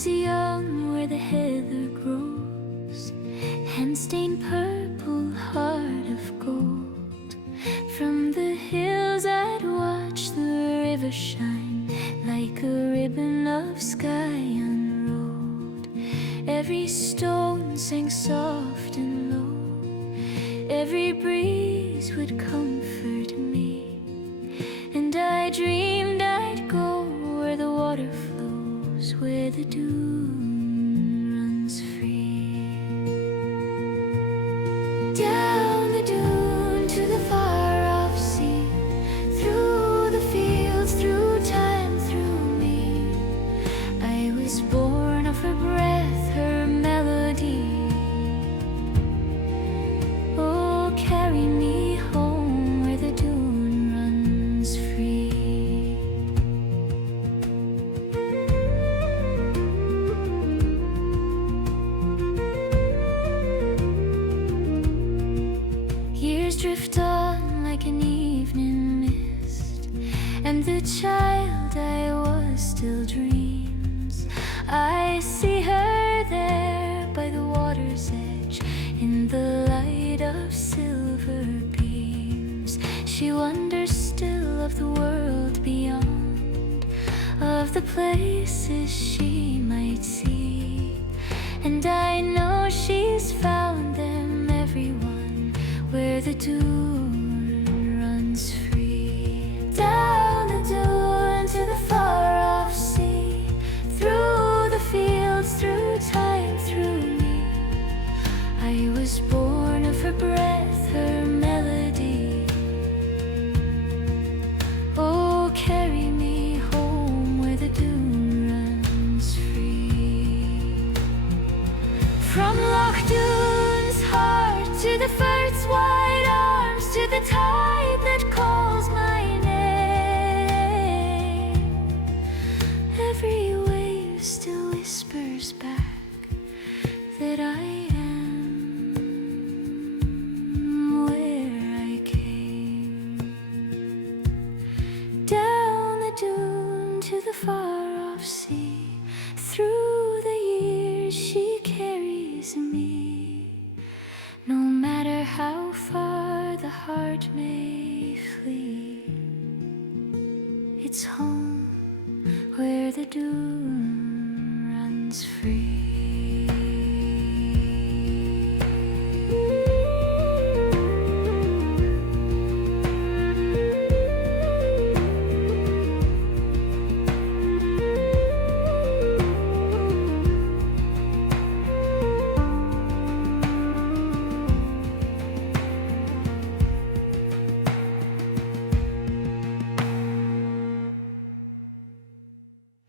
was young where the heather grows, hand-stained purple, heart of gold. From the hills I'd watch the river shine like a ribbon of sky unrolled. Every stone sang soft and low, every breeze would comfort me, and I dreamed I'd go where the water flows, where the Doon runs free. Down the Doon to the far-off sea, through the fields, through time, through me. I was born of her breath, her melody. Oh, carry me home where the Doon runs free. Years drift on like an evening mist, and the child I was still dreams. I see her there by the water's edge, in the light of silver beams. She wonders still of the world beyond, of the places she might see, and I know she's found them, everyone, where the Doon runs free. Down the Doon to the far-off sea, through the fields, through time, through me. I was born of her breath, her melody. Oh, carry me home where the Doon runs free. From Loch Doon's heart to the Firth's wide arms, to the tide that calls my name, every wave still whispers back that I am where I came. Down the Doon to the far-off sea, through the years she carries me. No matter how far the heart may flee, it's home where the Doon runs free.